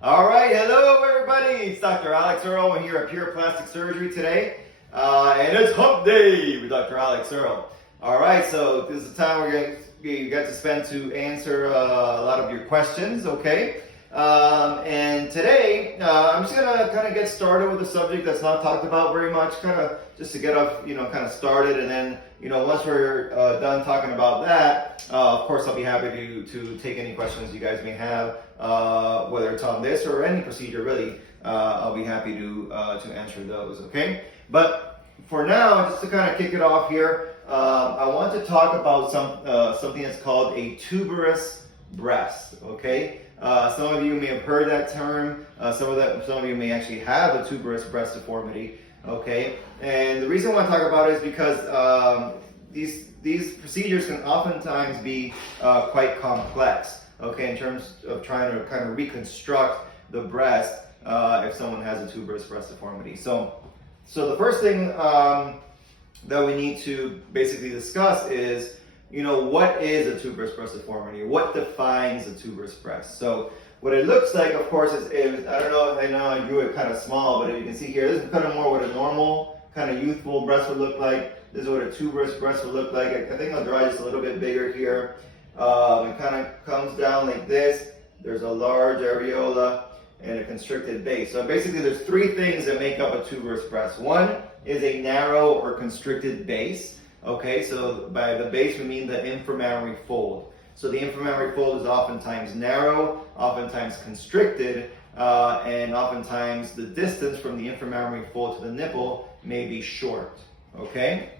All right, hello everybody. It's Dr. Earle. We're here at Pure Plastic Surgery today, and it's Hump Day with Dr. Earle. All right, so this is the time you get to spend to answer a lot of your questions. Okay, and today I'm just gonna kind of get started with a subject that's not talked about very much, kind of just to get off, kind of started, and then once we're done talking about that, of course I'll be happy to take any questions you guys may have, whether it's on this or any procedure really. I'll be happy to answer those. Okay, but for now, just to kind of kick it off here, I want to talk about something that's called a tuberous breast. Okay, some of you may have heard that term. Some of you may actually have a tuberous breast deformity. Okay, and the reason why I talk about it is because these procedures can oftentimes be quite complex. Okay, in terms of trying to kind of reconstruct the breast if someone has a tuberous breast deformity. So the first thing that we need to basically discuss is, what is a tuberous breast deformity? What defines a tuberous breast? So what it looks like, of course, is I don't know, I know I drew it kind of small, but you can see here, this is kind of more what a normal kind of youthful breast would look like. This is what a tuberous breast would look like. I think I'll draw just a little bit bigger here. It kind of comes down like this. There's a large areola and a constricted base. So basically there's three things that make up a tuberous breast. One is a narrow or constricted base. Okay, so by the base we mean the inframammary fold. So the inframammary fold is oftentimes narrow, oftentimes constricted, and oftentimes the distance from the inframammary fold to the nipple may be short. Okay?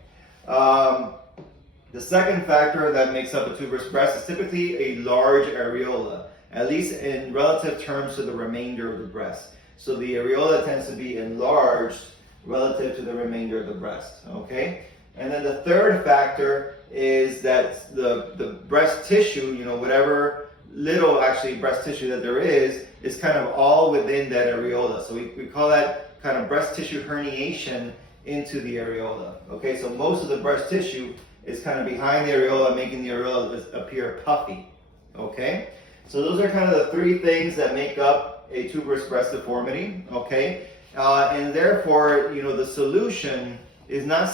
The second factor that makes up a tuberous breast is typically a large areola, at least in relative terms to the remainder of the breast. So the areola tends to be enlarged relative to the remainder of the breast. Okay? And then the third factor is that the breast tissue, whatever little actually breast tissue that there is kind of all within that areola. So we call that kind of breast tissue herniation into the areola. Okay, so most of the breast tissue is kind of behind the areola, making the areola appear puffy. Okay, so those are kind of the three things that make up a tuberous breast deformity. Okay, and therefore, the solution is not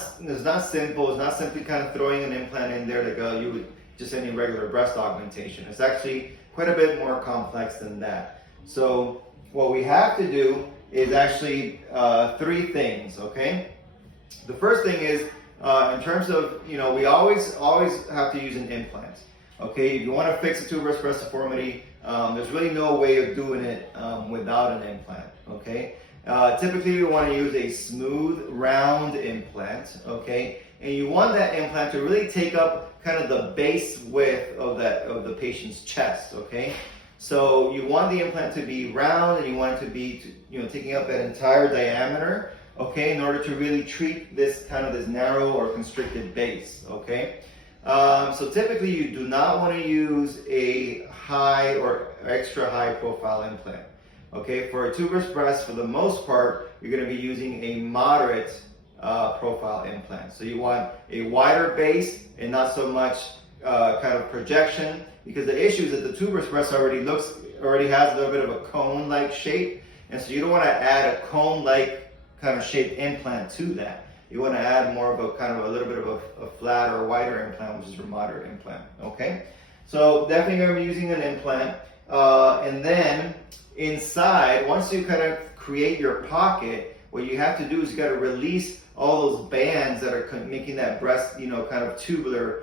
simple. It's not simply kind of throwing an implant in there like you would just any regular breast augmentation. It's actually quite a bit more complex than that. So what we have to do is actually three things. Okay, the first thing is in terms of we always have to use an implant. Okay, if you want to fix a tuberous breast deformity, there's really no way of doing it without an implant. Okay. Typically, you want to use a smooth, round implant, okay? And you want that implant to really take up kind of the base width of the patient's chest, okay? So you want the implant to be round, and you want it to be, taking up that entire diameter, okay, in order to really treat this narrow or constricted base, okay? So typically, you do not want to use a high or extra high profile implant. Okay, for a tuberous breast, for the most part, you're going to be using a moderate profile implant. So you want a wider base and not so much kind of projection, because the issue is that the tuberous breast already has a little bit of a cone-like shape, and so you don't want to add a cone-like kind of shaped implant to that. You want to add more of a little bit of a flat or wider implant, which is your moderate implant. Okay, so definitely going to be using an implant, and then inside, once you kind of create your pocket, what you have to do is you got to release all those bands that are making that breast, kind of tubular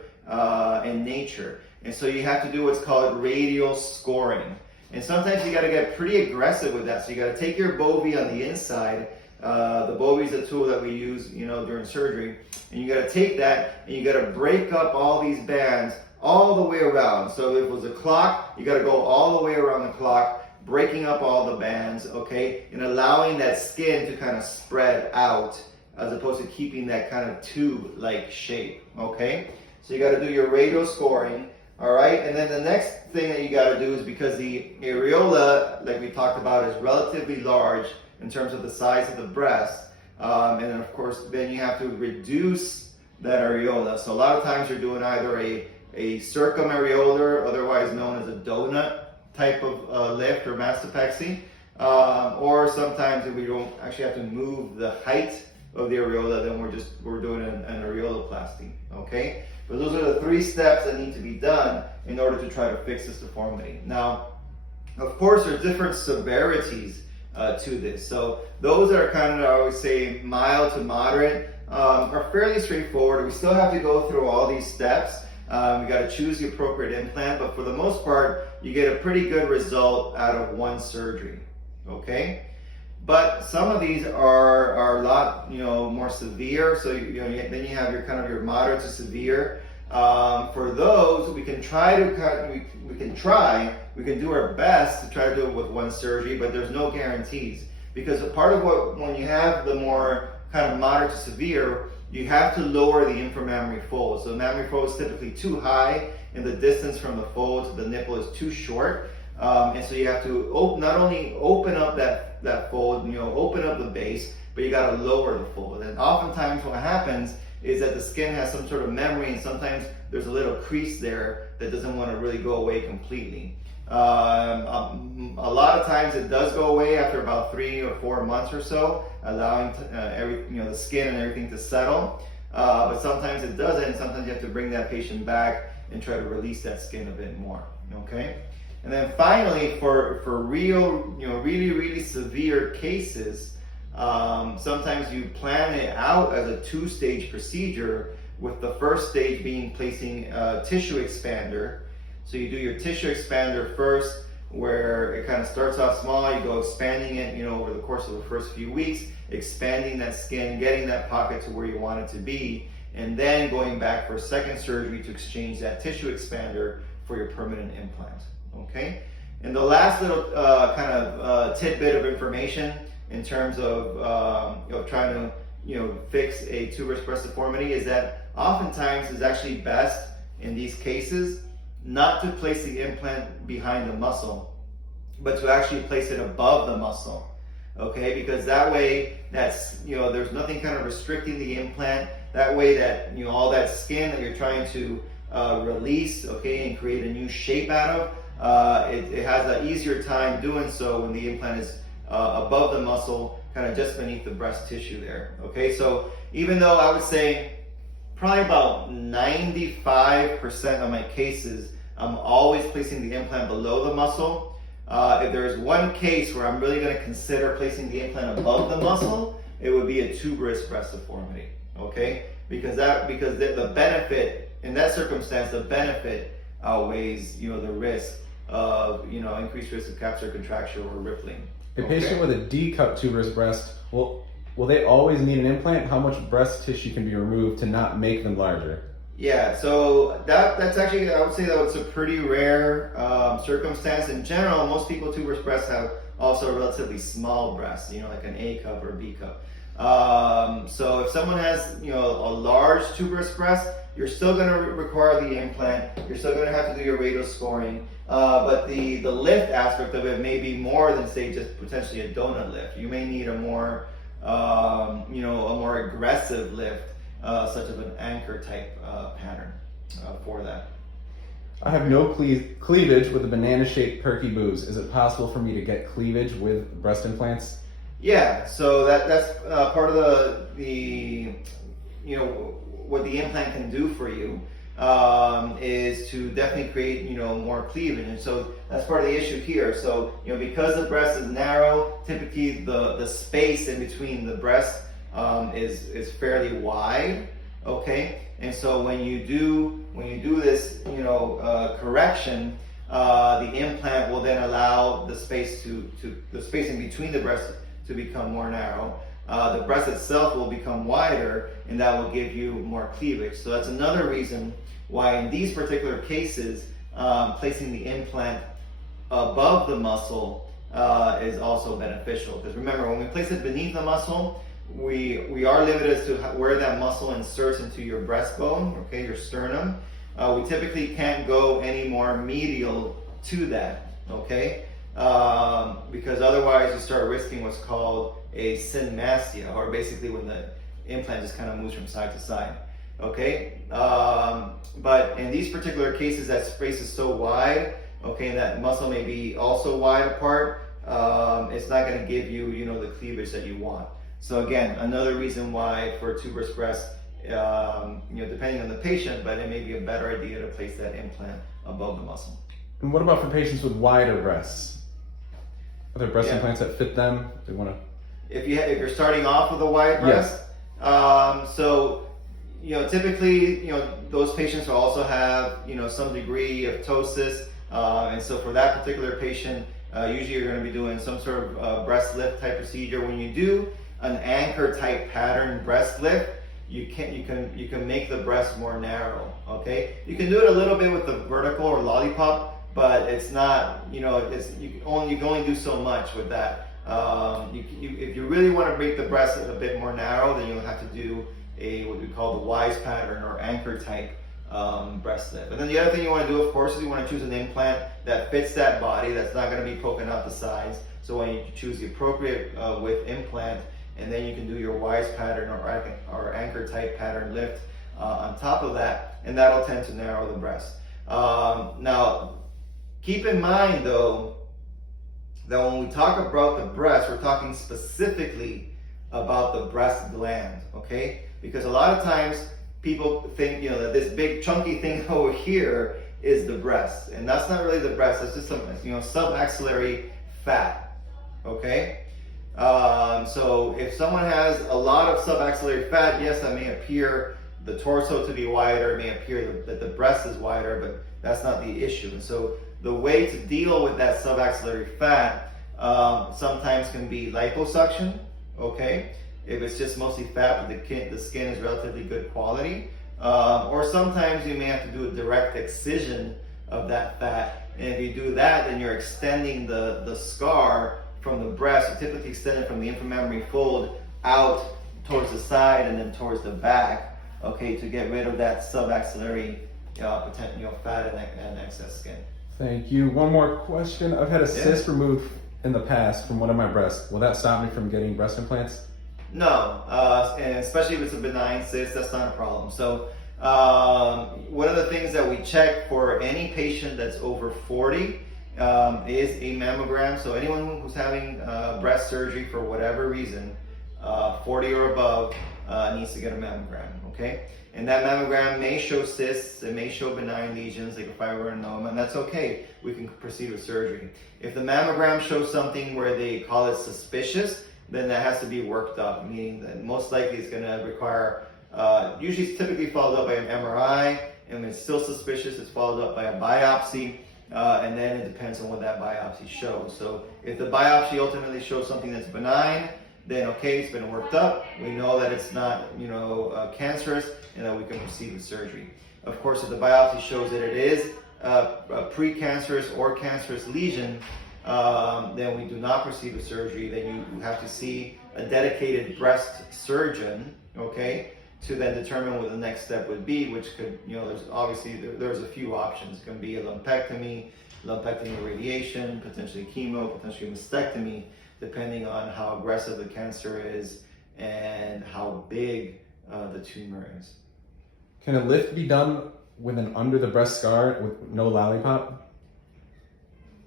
in nature. And so you have to do what's called radial scoring. And sometimes you got to get pretty aggressive with that. So you got to take your bovie on the inside. The bovie is a tool that we use, during surgery. And you got to take that and you got to break up all these bands all the way around. So if it was a clock, you got to go all the way around the clock, breaking up all the bands, okay, and allowing that skin to kind of spread out as opposed to keeping that kind of tube-like shape, okay? So you got to do your radial scoring, all right? And then the next thing that you got to do is, because the areola, like we talked about, is relatively large in terms of the size of the breast, and then of course, then you have to reduce that areola. So a lot of times you're doing either a circumareolar, otherwise known as a donut, type of lift or mastopexy, or sometimes if we don't actually have to move the height of the areola, then we're doing an areoloplasty, okay? But those are the 3 steps that need to be done in order to try to fix this deformity. Now, of course, there's different severities to this. So those that are kind of, I would say, mild to moderate are fairly straightforward. We still have to go through all these steps. We got to choose the appropriate implant, but for the most part, you get a pretty good result out of 1 surgery, okay? But some of these are a lot, more severe. So then you have your kind of your moderate to severe. For those, we can try to we can do our best to try to do it with 1 surgery, but there's no guarantees, because a part of when you have the more kind of moderate to severe, you have to lower the inframammary fold. So the mammary fold is typically too high, and the distance from the fold to the nipple is too short. And so you have to not only open up that fold, open up the base, but you got to lower the fold. And oftentimes what happens is that the skin has some sort of memory, and sometimes there's a little crease there that doesn't want to really go away completely. A lot of times it does go away after about 3 or 4 months or so, allowing the skin and everything to settle. But sometimes it doesn't. Sometimes you have to bring that patient back and try to release that skin a bit more. Okay. And then finally, for really severe cases, sometimes you plan it out as a 2-stage procedure, with the first stage being placing a tissue expander. So you do your tissue expander first, where it kind of starts off small. You go expanding it, over the course of the first few weeks, expanding that skin, getting that pocket to where you want it to be, and then going back for a second surgery to exchange that tissue expander for your permanent implant. Okay, and the last little tidbit of information in terms of trying to fix a tuberous breast deformity is that oftentimes it's actually best in these cases not to place the implant behind the muscle, but to actually place it above the muscle. Okay, because that way there's nothing kind of restricting the implant. That way that all that skin that you're trying to release, okay, and create a new shape out of. It has an easier time doing so when the implant is above the muscle, kind of just beneath the breast tissue there. Okay, so even though I would say probably about 95% of my cases, I'm always placing the implant below the muscle. If there's one case where I'm really going to consider placing the implant above the muscle, it would be a tuberous breast deformity. Okay, because the benefit in that circumstance, the benefit outweighs the risk of increased risk of capsular contracture or rippling. A patient with a D-cup tuberous breast, will they always need an implant? How much breast tissue can be removed to not make them larger? Yeah, so that's actually, I would say that it's a pretty rare circumstance. In general, most people with tuberous breasts have also a relatively small breast, like an A cup or a B cup. So if someone has a large tuberous breast, you're still going to require the implant. You're still going to have to do your radial scoring. But the lift aspect of it may be more than, say, just potentially a donut lift. You may need a more aggressive lift, such as an anchor type pattern for that. I have no cleavage with a banana-shaped perky boobs. Is it possible for me to get cleavage with breast implants? Yeah, so that's part of the what the implant can do for you is to definitely create more cleavage, and so that's part of the issue here. So because the breast is narrow, typically the space in between the breast is fairly wide. Okay, and so when you do this correction, the implant will then allow the space the space in between the breasts to become more narrow. The breast itself will become wider, and that will give you more cleavage. So that's another reason why in these particular cases, placing the implant above the muscle is also beneficial. Because remember, when we place it beneath the muscle, we are limited as to where that muscle inserts into your breastbone, okay, your sternum. We typically can't go any more medial to that, okay? Because otherwise you start risking what's called a synmastia, or basically when the implant just kind of moves from side to side. Okay, but in these particular cases, that space is so wide okay, that muscle may be also wide apart, it's not going to give you, the cleavage that you want. So again, another reason why for tuberous breast, depending on the patient, but it may be a better idea to place that implant above the muscle. And what about for patients with wider breasts? Are there breast implants that fit them? They want to. If you're starting off with a wide breast, so typically those patients will also have some degree of ptosis, and so for that particular patient, usually you're going to be doing some sort of breast lift type procedure. When you do an anchor type pattern breast lift, you can make the breast more narrow. Okay, you can do it a little bit with the vertical or lollipop, but it's not, you can only do so much with that. If you really want to make the breast a bit more narrow, then you'll have to do what we call the wise pattern or anchor type breast lift. And then the other thing you want to do, of course, is you want to choose an implant that fits that body, that's not going to be poking out the sides. So when you choose the appropriate width implant, and then you can do your wise pattern or anchor type pattern lift on top of that, and that'll tend to narrow the breast. Now, keep in mind though, that when we talk about the breast, we're talking specifically about the breast gland, okay? Because a lot of times people think, that this big chunky thing over here is the breast, and that's not really the breast. That's just some, subaxillary fat, okay? So if someone has a lot of subaxillary fat, yes, that may appear the torso to be wider, it may appear that the breast is wider, but that's not the issue. And so the way to deal with that subaxillary fat sometimes can be liposuction, okay? If it's just mostly fat, but the skin is relatively good quality. Or sometimes you may have to do a direct excision of that fat. And if you do that, then you're extending the scar from the breast. You typically extend it from the inframammary fold out towards the side and then towards the back, okay, to get rid of that subaxillary fat and excess skin. Thank you. One more question. I've had a cyst removed in the past from one of my breasts. Will that stop me from getting breast implants? No, and especially if it's a benign cyst, that's not a problem. So one of the things that we check for any patient that's over 40 is a mammogram. So anyone who's having breast surgery for whatever reason, 40 or above, needs to get a mammogram, okay? And that mammogram may show cysts, it may show benign lesions like a fibroadenoma, and that's okay. We can proceed with surgery. If the mammogram shows something where they call it suspicious, then that has to be worked up, meaning that most likely it's going to require, usually it's typically followed up by an MRI, and when it's still suspicious, it's followed up by a biopsy, and then it depends on what that biopsy shows. So if the biopsy ultimately shows something that's benign, then okay, it's been worked up. We know that it's not, cancerous, and that we can proceed with surgery. Of course, if the biopsy shows that it is a precancerous or cancerous lesion, then we do not proceed with surgery. Then you have to see a dedicated breast surgeon, okay, to then determine what the next step would be, which could, there's a few options. It can be a lumpectomy radiation, potentially chemo, potentially mastectomy, depending on how aggressive the cancer is and how big the tumor is. Can a lift be done with an under the breast scar with no lollipop?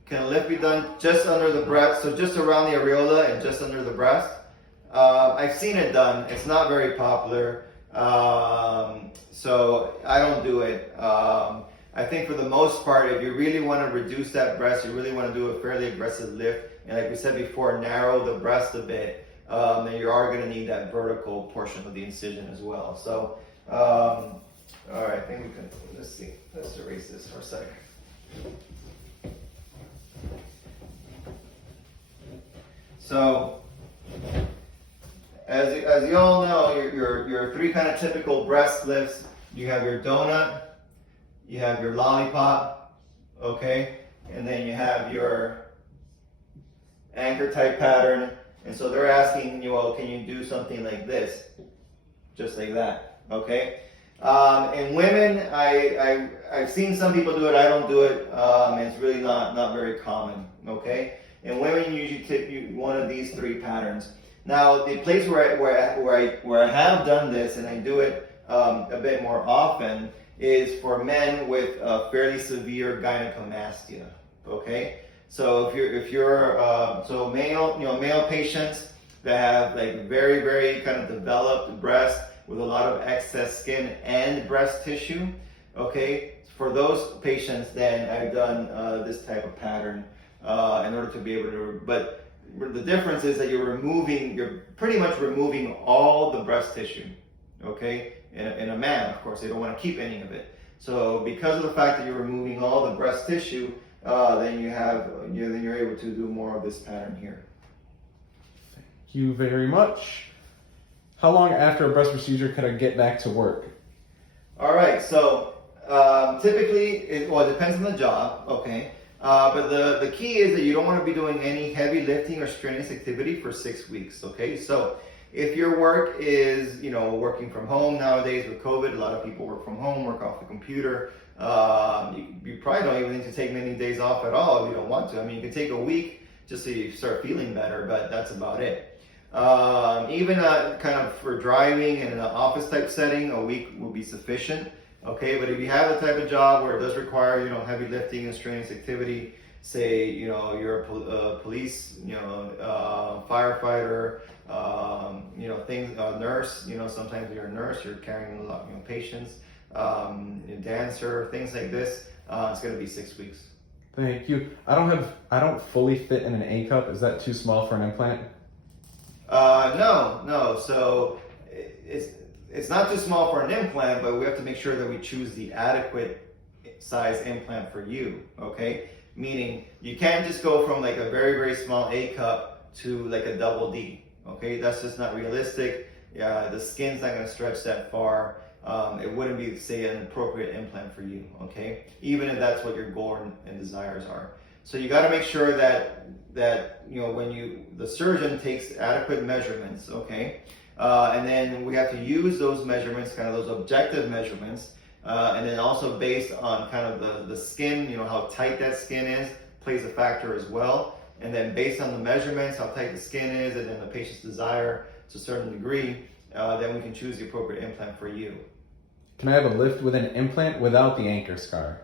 Can a lift be done just under the breast, so just around the areola and just under the breast? I've seen it done. It's not very popular, so I don't do it. I think for the most part, if you really want to reduce that breast, you really want to do a fairly aggressive lift, and like we said before, narrow the breast a bit, then you are going to need that vertical portion of the incision as well. So, all right, I think we can, let's erase this for a second. So, as you all know, your three kind of typical breast lifts. You have your donut, you have your lollipop, okay, and then you have your anchor type pattern. And so they're asking you, well, can you do something like this, just like that, okay? In women, I've seen some people do it. I don't do it. It's really not very common, okay? In women, you usually take one of these three patterns. Now, the place where I have done this, and I do it a bit more often, is for men with fairly severe gynecomastia. Okay, so so male patients that have like very kind of developed breast with a lot of excess skin and breast tissue. Okay, for those patients, then I've done this type of pattern in order to be able to. But the difference is that you're pretty much removing all the breast tissue. Okay, in a man, of course, they don't want to keep any of it. So because of the fact that you're removing all the breast tissue, then you're able to do more of this pattern here. Thank you very much. How long after a breast procedure can I get back to work? All right, so typically, it depends on the job, okay? But the key is that you don't want to be doing any heavy lifting or strenuous activity for 6 weeks, okay? So if your work is, working from home nowadays with COVID, a lot of people work from home, work off the computer. You probably don't even need to take many days off at all if you don't want to. I mean, you can take a week just so you start feeling better, but that's about it. Even kind of for driving in an office type setting, a week will be sufficient. Okay, but if you have the type of job where it does require, heavy lifting and strenuous activity, say, you're a police, firefighter, nurse, sometimes you're a nurse, you're carrying a lot, patients, dancer, things like this, it's going to be 6 weeks. Thank you. I don't fully fit in an A cup. Is that too small for an implant? No. So it's not too small for an implant, but we have to make sure that we choose the adequate size implant for you, okay? Meaning you can't just go from like a very small A cup to like a double D, okay? That's just not realistic. The skin's not going to stretch that far. It wouldn't be, say, an appropriate implant for you, okay? Even if that's what your goal and desires are. So you got to make sure that when the surgeon takes adequate measurements, okay? And then we have to use those measurements, kind of those objective measurements, and then also based on kind of the skin, how tight that skin is, plays a factor as well. And then based on the measurements, how tight the skin is, and then the patient's desire to a certain degree, then we can choose the appropriate implant for you. Can I have a lift with an implant without the anchor scar?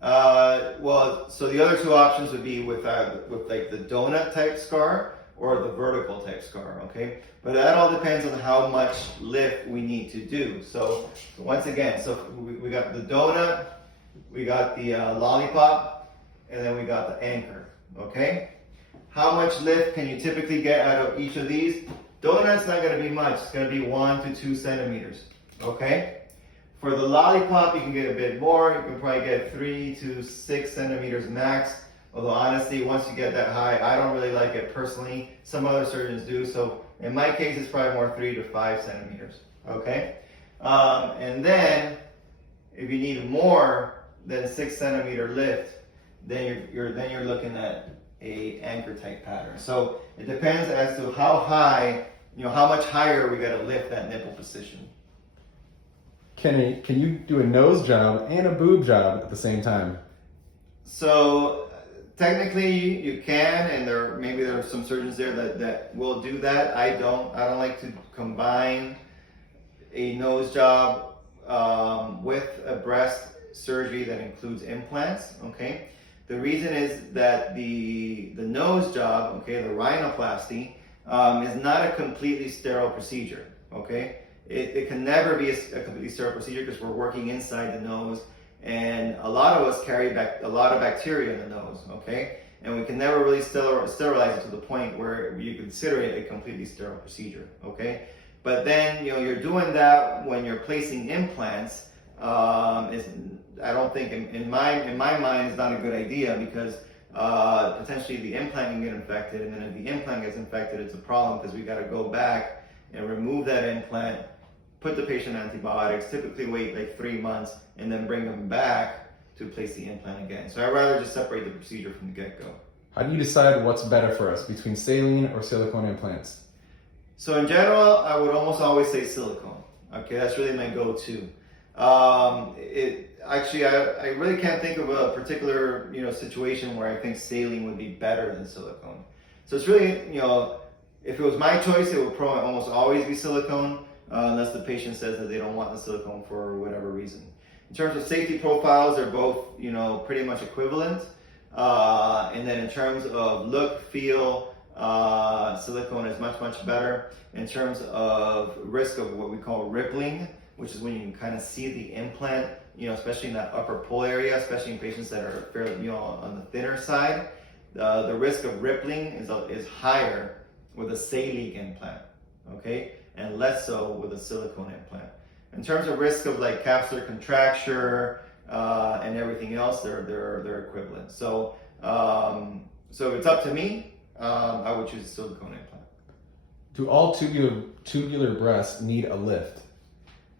So the other two options would be with like the donut type scar or the vertical type scar, okay? But that all depends on how much lift we need to do. So once again, we got the donut, we got the lollipop, and then we got the anchor, okay? How much lift can you typically get out of each of these? Donut's not gonna be much, it's gonna be 1 to 2 centimeters, okay? For the lollipop, you can get a bit more. You can probably get 3 to 6 centimeters max. Although honestly, once you get that high, I don't really like it personally. Some other surgeons do. So in my case, it's probably more 3 to 5 centimeters. Okay. And then if you need more than 6 centimeter lift, then you're looking at a anchor type pattern. So it depends as to how high, how much higher we got to lift that nipple position. Can you do a nose job and a boob job at the same time? So technically you can, and maybe there are some surgeons there that will do that. I don't like to combine a nose job with a breast surgery that includes implants, okay? The reason is that the nose job, okay, the rhinoplasty, is not a completely sterile procedure, okay? It can never be a completely sterile procedure because we're working inside the nose, and a lot of us carry a lot of bacteria in the nose, okay? And we can never really sterilize it to the point where you consider it a completely sterile procedure, okay? But then, you're doing that when you're placing implants. I don't think, in my mind, it's not a good idea because potentially the implant can get infected, and then if the implant gets infected, it's a problem because we got to go back and remove that implant, put the patient on antibiotics, typically wait like 3 months, and then bring them back to place the implant again. So I'd rather just separate the procedure from the get-go. How do you decide what's better for us between saline or silicone implants? So in general, I would almost always say silicone. Okay, that's really my go-to. Actually, I really can't think of a particular situation where I think saline would be better than silicone. So it's really, if it was my choice, it would probably almost always be silicone, unless the patient says that they don't want the silicone for whatever reason. In terms of safety profiles, they're both, pretty much equivalent. And then in terms of look, feel, silicone is much, much better. In terms of risk of what we call rippling, which is when you can kind of see the implant, especially in that upper pull area, especially in patients that are fairly, on the thinner side, the risk of rippling is higher with a Saline implant, okay, and less so with a silicone implant. In terms of risk of like capsular contracture and everything else, they're equivalent. So so it's up to me. I would choose a silicone implant. Do all tubular breasts need a lift?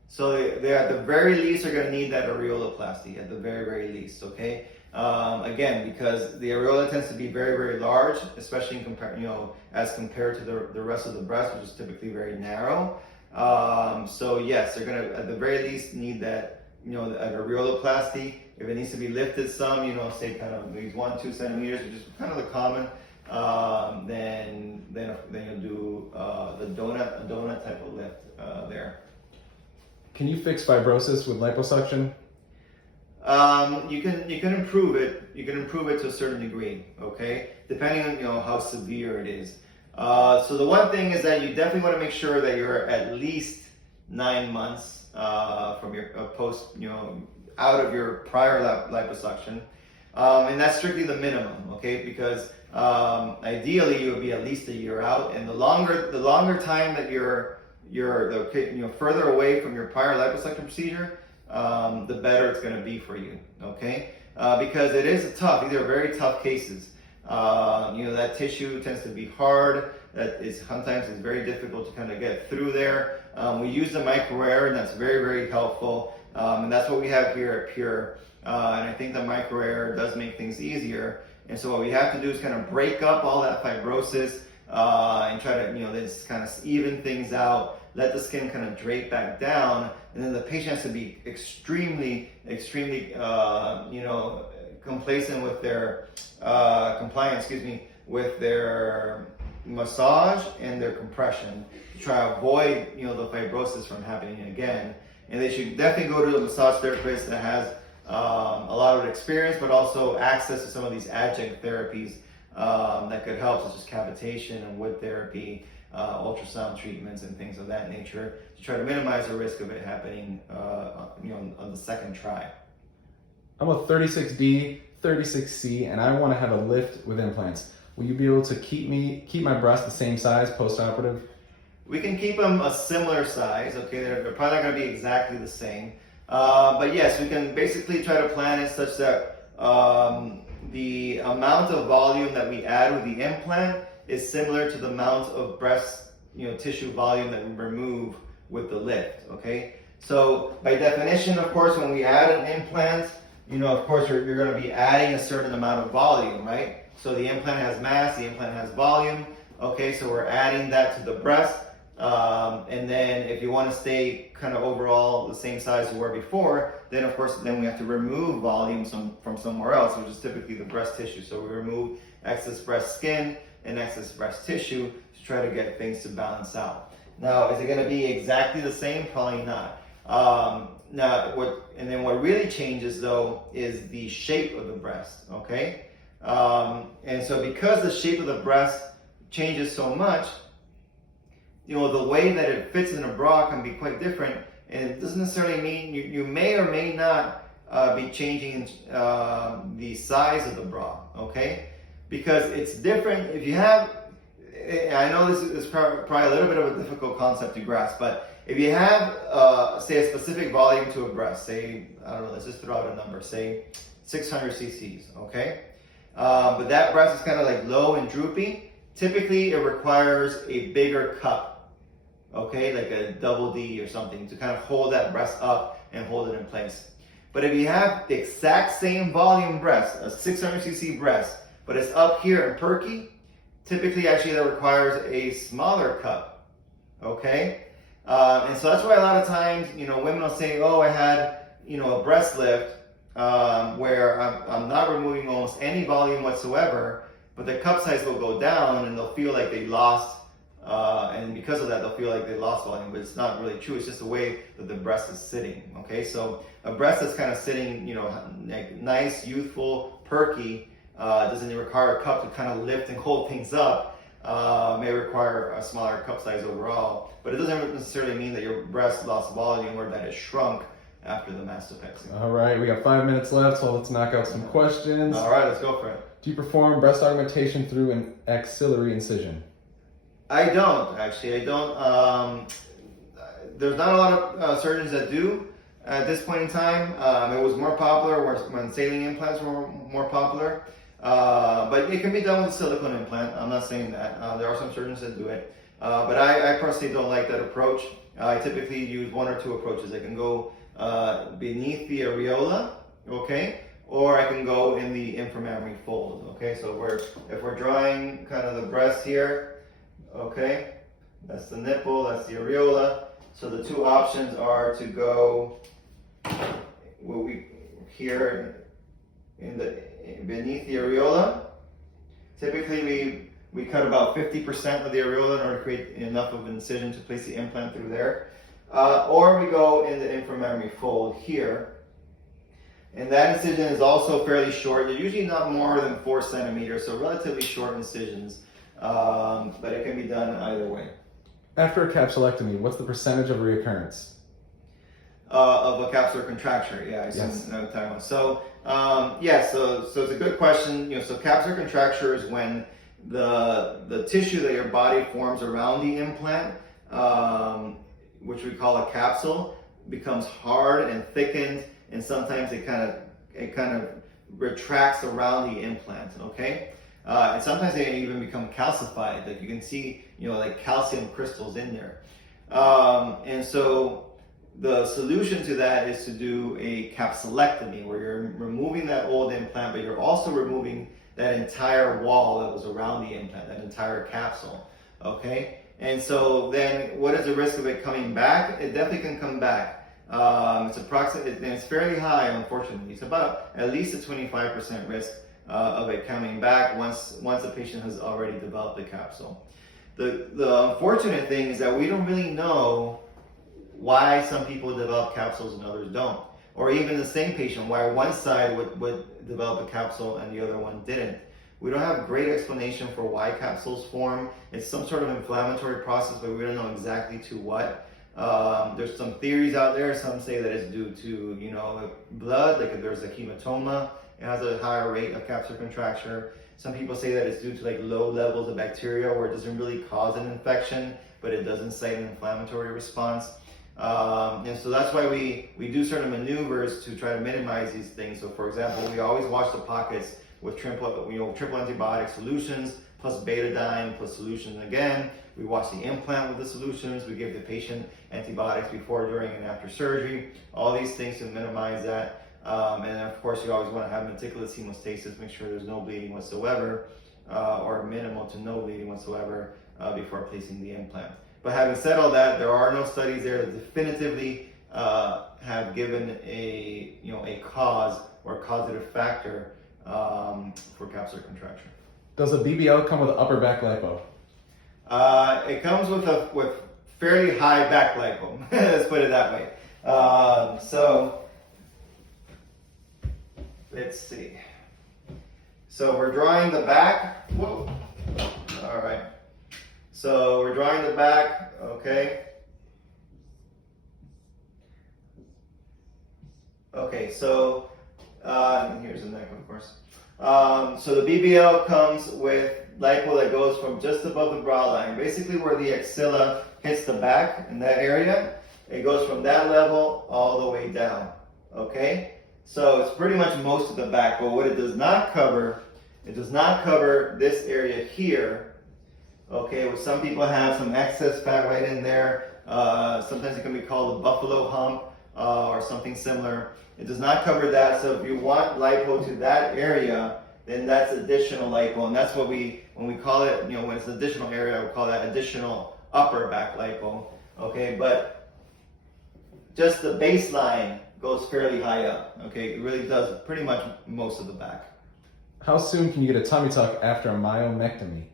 So they at the very least are going to need that areoloplasty at the very, very least, okay? Again, because the areola tends to be very, very large, especially as compared to the rest of the breast, which is typically very narrow. So yes, they're going to at the very least need that, an areoloplasty. If it needs to be lifted some, say kind of maybe 1-2 centimeters, which is kind of the common, then you'll do the donut type of lift there. Can you fix fibrosis with liposuction? You can improve it. You can improve it to a certain degree, okay? Depending on how severe it is. So the one thing is that you definitely want to make sure that you're at least 9 months from your out of your prior liposuction, and that's strictly the minimum, okay? Because ideally you would be at least a year out, and the longer time that you're further away from your prior liposuction procedure, the better it's going to be for you, okay? Because it is tough. These are very tough cases. That tissue tends to be hard. Sometimes it's very difficult to kind of get through there. We use the micro air, and that's very, very helpful. And that's what we have here at Pure. And I think the micro air does make things easier. And so what we have to do is kind of break up all that fibrosis and try to, then just kind of even things out. Let the skin kind of drape back down, and then the patient has to be extremely, complacent with their with their massage and their compression to try to avoid, the fibrosis from happening again. And they should definitely go to a massage therapist that has a lot of experience, but also access to some of these adjunct therapies that could help, such as cavitation and wood therapy, ultrasound treatments and things of that nature, to try to minimize the risk of it happening on the second try. I'm a 36B, 36C, and I want to have a lift with implants. Will you be able to keep my breast the same size post-operative? We can keep them a similar size, okay? They're probably not going to be exactly the same. But yes, we can basically try to plan it such that the amount of volume that we add with the implant is similar to the amount of breast tissue volume that we remove with the lift, okay? So by definition, of course, when we add an implant, of course, you're going to be adding a certain amount of volume, right? So the implant has mass, the implant has volume, okay? So we're adding that to the breast. And then if you want to stay kind of overall the same size you were before, then of course, then we have to remove volume from somewhere else, which is typically the breast tissue. So we remove excess breast skin and excess breast tissue to try to get things to balance out. Now, is it going to be exactly the same? Probably not. What really changes though is the shape of the breast, okay? And so because the shape of the breast changes so much, the way that it fits in a bra can be quite different, and it doesn't necessarily mean you may or may not be changing the size of the bra, okay? Because it's different if you have, I know this is probably a little bit of a difficult concept to grasp, but if you have, say, a specific volume to a breast, say, I don't know, let's just throw out a number, say 600 cc's, okay? But that breast is kind of like low and droopy. Typically, it requires a bigger cup, okay, like a double D or something, to kind of hold that breast up and hold it in place. But if you have the exact same volume breast, a 600 cc breast, but it's up here and perky, typically actually that requires a smaller cup, okay? And so that's why a lot of times, women will say, oh, I had, a breast lift where I'm not removing almost any volume whatsoever, but the cup size will go down and they'll feel like they lost, and because of that, they'll feel like they lost volume, but it's not really true. It's just the way that the breast is sitting, okay? So a breast that's kind of sitting, like nice, youthful, perky, doesn't require a cup to kind of lift and hold things up. May require a smaller cup size overall, but it doesn't necessarily mean that your breast lost volume or that it shrunk after the mastopexy. All right, we got 5 minutes left, so let's knock out some questions. All right, let's go for it. Do you perform breast augmentation through an axillary incision? I don't, actually. I don't. There's not a lot of surgeons that do at this point in time. It was more popular when saline implants were more popular. But it can be done with a silicone implant. I'm not saying that. There are some surgeons that do it. But I personally don't like that approach. I typically use one or two approaches. I can go beneath the areola, okay? Or I can go in the inframammary fold, okay? So if we're drawing kind of the breast here, okay? That's the nipple, that's the areola. So the two options are to go here beneath the areola. Typically we cut about 50% of the areola in order to create enough of an incision to place the implant through there. Or we go in the inframammary fold here. And that incision is also fairly short. They're usually not more than 4 centimeters, so relatively short incisions. But it can be done either way. After a capsulectomy, what's the percentage of reoccurrence? Of a capsular contracture, yeah. Yes. So it's a good question. So capsular contracture is when the tissue that your body forms around the implant, which we call a capsule, becomes hard and thickened, and sometimes it kind of retracts around the implant. Okay. And sometimes they even become calcified. Like you can see, like calcium crystals in there. And so the solution to that is to do a capsulectomy, where you're removing that old implant, but you're also removing that entire wall that was around the implant, that entire capsule. Okay? And so then what is the risk of it coming back? It definitely can come back. It's fairly high, unfortunately. It's about at least a 25% risk of it coming back once the patient has already developed the capsule. The unfortunate thing is that we don't really know why some people develop capsules and others don't. Or even the same patient, why one side would develop a capsule and the other one didn't. We don't have a great explanation for why capsules form. It's some sort of inflammatory process, but we don't know exactly to what. There's some theories out there. Some say that it's due to, blood, like if there's a hematoma, it has a higher rate of capsular contracture. Some people say that it's due to like low levels of bacteria where it doesn't really cause an infection, but it does incite an inflammatory response. And so that's why we do certain maneuvers to try to minimize these things. So for example, we always wash the pockets with triple antibiotic solutions, plus betadine, plus solutions again. We wash the implant with the solutions. We give the patient antibiotics before, during, and after surgery. All these things to minimize that. And of course, you always want to have meticulous hemostasis, make sure there's no bleeding whatsoever, or minimal to no bleeding whatsoever before placing the implant. But having said all that, there are no studies there that definitively have given a cause or a causative factor for capsular contracture. Does a BBL come with an upper back lipo? It comes with fairly high back lipo. Let's put it that way. So let's see. So we're drawing the back. Whoa. All right. So we're drawing the back. Okay. Okay. So here's the neck, of course. So the BBL comes with lipo that goes from just above the brow line, basically where the axilla hits the back in that area. It goes from that level all the way down. Okay. So it's pretty much most of the back, but what it does not cover this area here. Okay, well, some people have some excess fat right in there. Sometimes it can be called a buffalo hump or something similar. It does not cover that, so if you want lipo to that area, then that's additional lipo, and that's what when we call it, when it's additional area, we call that additional upper back lipo. Okay, but just the baseline goes fairly high up. Okay, it really does pretty much most of the back. How soon can you get a tummy tuck after a myomectomy?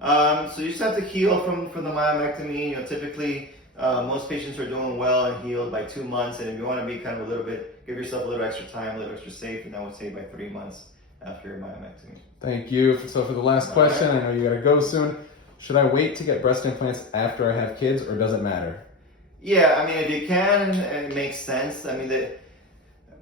So you just have to heal from the myomectomy. Typically, most patients are doing well and healed by 2 months, and if you want to be kind of give yourself a little extra time, a little extra safe, then I would say by 3 months after your myomectomy. Thank you. So for the last question, I know you gotta go soon. Should I wait to get breast implants after I have kids, or does it matter? Yeah, I mean, if you can, it makes sense. I mean,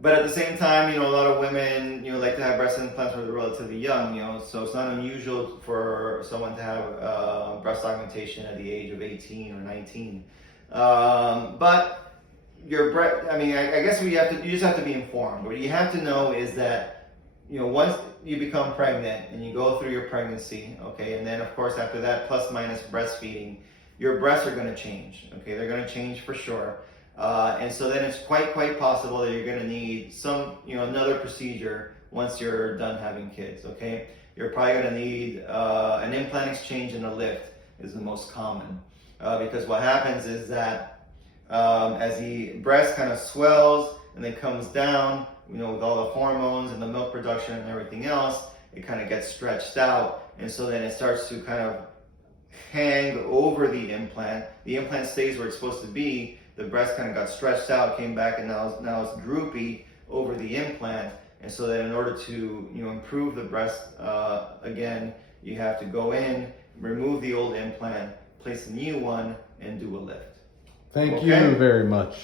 but at the same time, a lot of women, like to have breast implants when they're relatively young, so it's not unusual for someone to have breast augmentation at the age of 18 or 19. But your breast, I mean, I guess you just have to be informed. What you have to know is that, once you become pregnant and you go through your pregnancy, okay, and then of course after that, plus minus breastfeeding, your breasts are going to change, okay? They're going to change for sure. And so then it's quite possible that you're going to need some, another procedure once you're done having kids, okay? You're probably going to need an implant exchange and a lift is the most common. Because what happens is that as the breast kind of swells and then comes down, with all the hormones and the milk production and everything else, it kind of gets stretched out. And so then it starts to kind of hang over the implant. The implant stays where it's supposed to be. The breast kind of got stretched out, came back, and now it's droopy over the implant. And so then in order to improve the breast again, you have to go in, remove the old implant, place a new one, and do a lift. Thank you very much.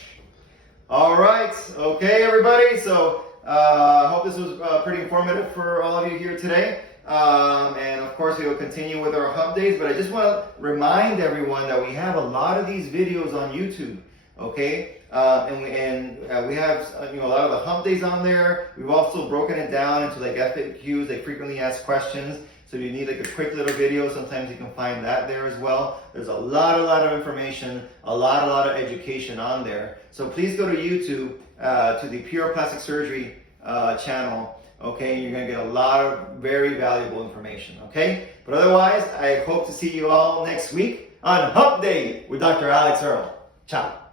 All right. Okay, everybody. So I hope this was pretty informative for all of you here today. And of course, we will continue with our hump days, but I just want to remind everyone that we have a lot of these videos on YouTube, okay? And we have a lot of the hump days on there. We've also broken it down into like FAQs, like frequently asked questions. So if you need like a quick little video, sometimes you can find that there as well. There's a lot of information, a lot of education on there. So please go to YouTube, to the Pure Plastic Surgery channel. Okay, you're going to get a lot of very valuable information, okay? But otherwise, I hope to see you all next week on Hump Day with Dr. Alex Earle. Ciao.